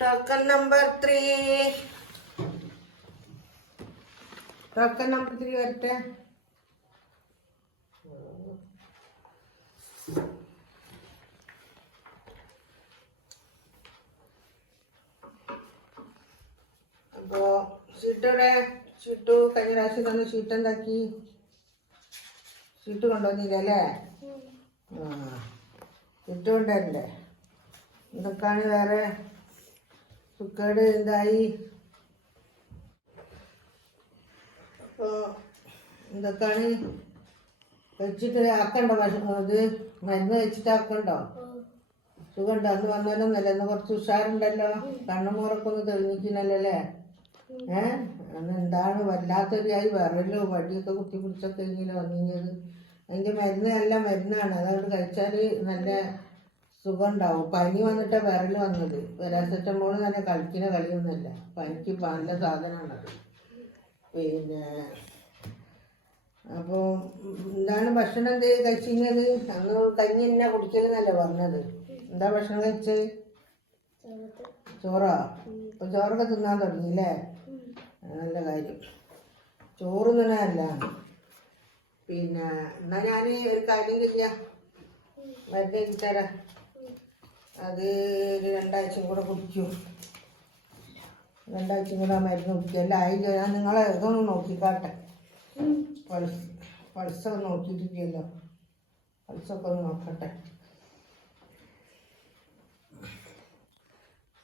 Token number 3. Token number 3 വരട്ടെ. അപ്പോ ഷീട്ടോടെ ഷീട്ടു കഴിഞ്ഞ പ്രാവശ്യം തന്നെ ഷീട്ട് എന്താക്കി? ഷീട്ട് കൊണ്ടുവന്നില്ലല്ലേ? ഷീട്ട് കൊണ്ടുവരണ്ടേ? എന്തൊക്കെയാണ് വേറെ സുക്കേട് എന്തായി? അപ്പോൾ എന്തൊക്കെയാണ് കഴിച്ചിട്ട് ആക്കണ്ടോ? ഇത് മരുന്ന് കഴിച്ചിട്ട് ആക്കണ്ടോ? സുഖമുണ്ടോ? അന്ന് വന്നാലൊന്നല്ല, ഇന്ന് കുറച്ച് ഉഷാറുണ്ടല്ലോ, കണ്ണുമൂറൊക്കെ ഒന്ന് തെളിഞ്ഞിരിക്കണല്ലേ? അന്ന് എന്താണ് വല്ലാത്തൊരു ആയി വിറലോ വടിയൊക്കെ കുത്തി പിടിച്ചൊക്കെ ഇങ്ങനെ വന്നിങ്ങത്. അതിൻ്റെ മരുന്ന് നല്ല മരുന്നാണ്, അതുകൊണ്ട് കഴിച്ചാൽ നല്ല സുഖം ഉണ്ടാവും. പനി വന്നിട്ട് വിരൽ വന്നത്, പാരാസെറ്റമോൾ തന്നെ കളിക്കുന്ന കളിയൊന്നുമല്ല, പനിക്ക് നല്ല സാധനമാണത്. പിന്നെ അപ്പോൾ എന്താണ് ഭക്ഷണം എന്ത് കഴിച്ചിരുന്നത്? അന്ന് കഞ്ഞി എന്നാ കുടിക്കലെന്നല്ലേ പറഞ്ഞത്. എന്താ ഭക്ഷണം കഴിച്ചത്? ചോറോ? അപ്പോൾ ചോറൊക്കെ തിന്നാൻ തുടങ്ങിയില്ലേ? നല്ല കാര്യം. ചോറ് തിന്നാനല്ല. പിന്നെ എന്നാൽ ഞാൻ ഒരു കാര്യം ചെയ്യാം, മരുന്ന് എഴുതി തരാം. അത് ഒരു 2 ആഴ്ചയും കൂടെ കുടിക്കൂ. 2 ആഴ്ചയും കൂടെ മരുന്ന് കുടിക്കുക. എല്ലാം ആയി. ഞാൻ നിങ്ങളെ ഇതൊന്ന് നോക്കിക്കാട്ടെ. പൾസൊക്കെ നോക്കിയിട്ടില്ലല്ലോ, പൾസൊക്കെ ഒന്ന് നോക്കട്ടെ.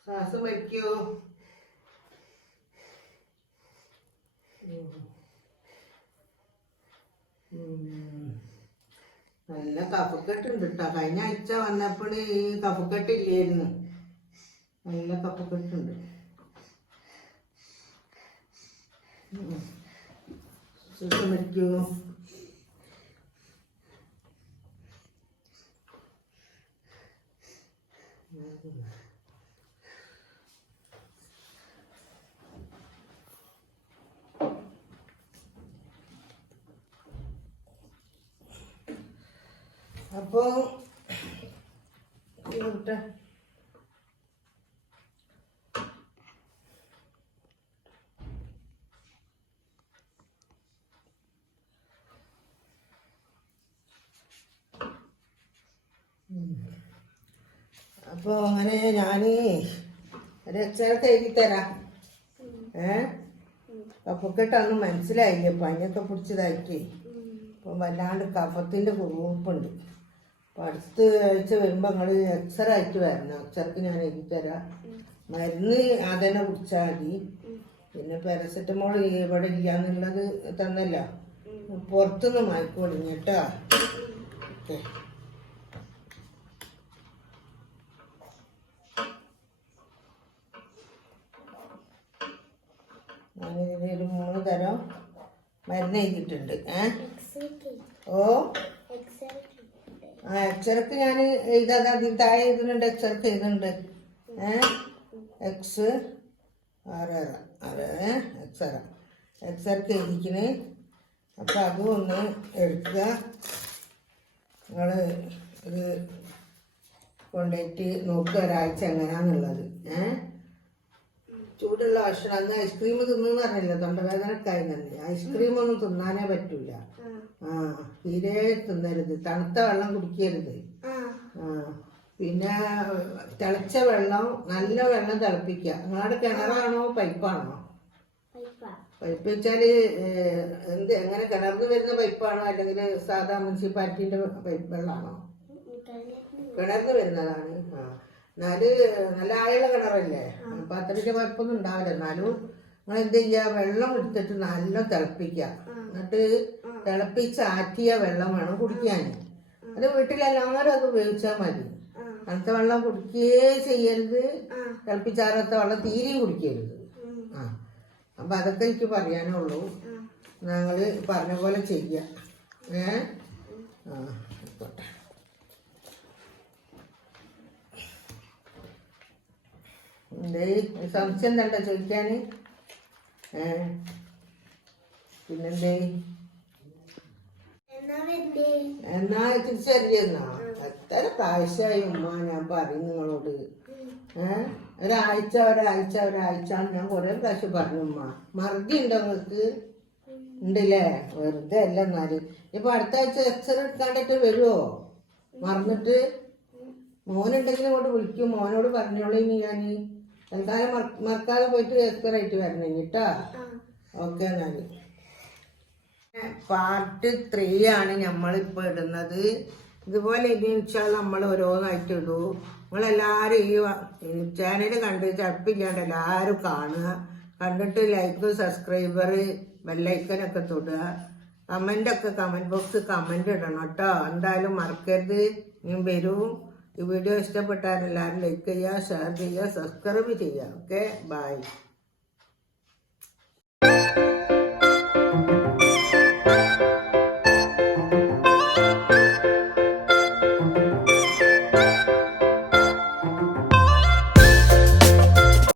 ശ്വാസം വലിക്കോ? നല്ല കഫക്കെട്ടുണ്ട് കേട്ടോ. കഴിഞ്ഞ ആഴ്ച വന്നപ്പോൾ ഈ കഫക്കെട്ടില്ലായിരുന്നു, നല്ല കഫക്കെട്ടുണ്ട്. ശ്വാസം വലിക്കോ? അപ്പോ അങ്ങനെ ഞാൻ ഒരു അക്ഷരമൊക്കെ എഴുതി തരാം. കഫക്കെട്ടൊന്നും മനസ്സിലായില്ല, പനിയൊക്കെ പിടിച്ചതായിട്ട്. അപ്പം വല്ലാണ്ട് കഫത്തിൻ്റെ കുറുപ്പുണ്ട്. അപ്പം അടുത്ത ആഴ്ച വരുമ്പോൾ നിങ്ങൾ എക്സറേ ആയിട്ട് വരണം. അക്ഷരക്ക് ഞാൻ എഴുതി തരാം. മരുന്ന് അതന്നെ കുടിച്ചാൽ മതി. പിന്നെ പാരസെറ്റമോൾ ഇവിടെ ഇല്ല എന്നുള്ളത് തന്നല്ലോ, പുറത്തുനിന്ന് വാങ്ങിക്കോളി കേട്ടോ. ഓക്കെ. ഞാനിതിൽ 3 തരം മരുന്ന് എഴുതിയിട്ടുണ്ട്. എക്സറക്ക് ഞാൻ എഴുതാതെ അതിൽ താഴെ എഴുതുന്നുണ്ട്, എക്സറക്ക് എഴുതുന്നുണ്ട്. എക്സറക്ക് എഴുതിക്കണ്. അപ്പം അതും ഒന്ന് എടുക്കുക. നിങ്ങൾ ഇത് കൊണ്ടുപോയിട്ട് നോക്കുക ഒരാഴ്ച എങ്ങനെയാണെന്നുള്ളത്. ചൂടുള്ള ഭക്ഷണം, അന്ന് ഐസ്ക്രീം തിന്നെന്ന് പറഞ്ഞില്ല, തൊണ്ടവേദനക്കായി തന്നെ. ഐസ്ക്രീമൊന്നും തിന്നാനേ പറ്റൂല. തീരെ തിന്നരുത്. തണുത്ത വെള്ളം കുടിക്കരുത്. പിന്നെ തിളച്ച വെള്ളം, നല്ല വെള്ളം തിളപ്പിക്കുക. നിങ്ങളുടെ കിണറാണോ പൈപ്പാണോ? പൈപ്പ് വെച്ചാൽ എങ്ങനെ കിണറിന് വരുന്ന പൈപ്പാണോ അല്ലെങ്കിൽ സാധാ മുനിസിപ്പാലിറ്റീൻ്റെ പൈപ്പ് വെള്ളമാണോ? കിണറിന് വരുന്നതാണ്. എന്നാല് നല്ല ആഴമുള്ള കിണറല്ലേ, അപ്പം അത്രയ്ക്ക് കുഴപ്പമൊന്നും ഉണ്ടാവില്ല. എന്നാലും നിങ്ങൾ എന്ത് ചെയ്യുക, വെള്ളം എടുത്തിട്ട് നല്ല തിളപ്പിക്കുക. എന്നിട്ട് തിളപ്പിച്ചാറ്റിയ വെള്ളം വേണം കുടിക്കാൻ. അത് വീട്ടിലെല്ലാവരും അത് ഉപയോഗിച്ചാൽ മതി. തണുത്ത വെള്ളം കുടിക്കുകയേ ചെയ്യരുത്, തിളപ്പിച്ചാറാത്ത വെള്ളം തീരെയും കുടിക്കരുത്. അപ്പം അതൊക്കെ എനിക്ക് പറയാനുള്ളൂ. ഞങ്ങൾ പറഞ്ഞ പോലെ ചെയ്യാം. ആയിക്കോട്ടെ. എന്തേ സംശയം എന്താ ചോദിക്കാൻ? പിന്നെന്തേ എന്നാ തിരിച്ചറിയെന്നാ? എത്ര പ്രാവശ്യമായി ഉമ്മ ഞാൻ പറയും നിങ്ങളോട്. ഒരാഴ്ച ഞാൻ കുറെ പ്രാവശ്യം പറഞ്ഞു ഉമ്മ. മറുതി ഉണ്ടോ നിങ്ങൾക്ക്? ഉണ്ടല്ലേ? വെറുതെ അല്ല എന്നാല്. ഇപ്പൊ അടുത്ത ആഴ്ച എക്സ്റേ എടുക്കാണ്ടിട്ട് വരുമോ? മറന്നിട്ട് മോനുണ്ടെങ്കിലും ഇങ്ങോട്ട് വിളിക്കും. മോനോട് പറഞ്ഞോളൂ ഇനി ഞാൻ തൽക്കാലം മറക്കാതെ പോയിട്ട് എക്സ്റേ ആയിട്ട് വരണം കേട്ടാ. ഓക്കെ എന്നാല് പാർട്ട് 3 ആണ് നമ്മളിപ്പോൾ ഇടുന്നത്. ഇതുപോലെ ഇനി വെച്ചാൽ നമ്മൾ ഓരോന്നായിട്ട് ഇടൂ. നിങ്ങളെല്ലാവരും ഈ ചാനൽ കണ്ട് ചടപ്പില്ലാണ്ട് എല്ലാവരും കാണുക. കണ്ടിട്ട് ലൈക്ക്, സബ്സ്ക്രൈബർ, ബെല്ലൈക്കനൊക്കെ തൊടുക. കമൻറ്റ് ബോക്സ് കമൻറ്റ് ഇടണം കേട്ടോ. എന്തായാലും മറക്കരുത്. ഇനി വരൂ. ഈ വീഡിയോ ഇഷ്ടപ്പെട്ടാൽ എല്ലാവരും ലൈക്ക് ചെയ്യുക, ഷെയർ ചെയ്യുക, സബ്സ്ക്രൈബ് ചെയ്യുക. Okay, by.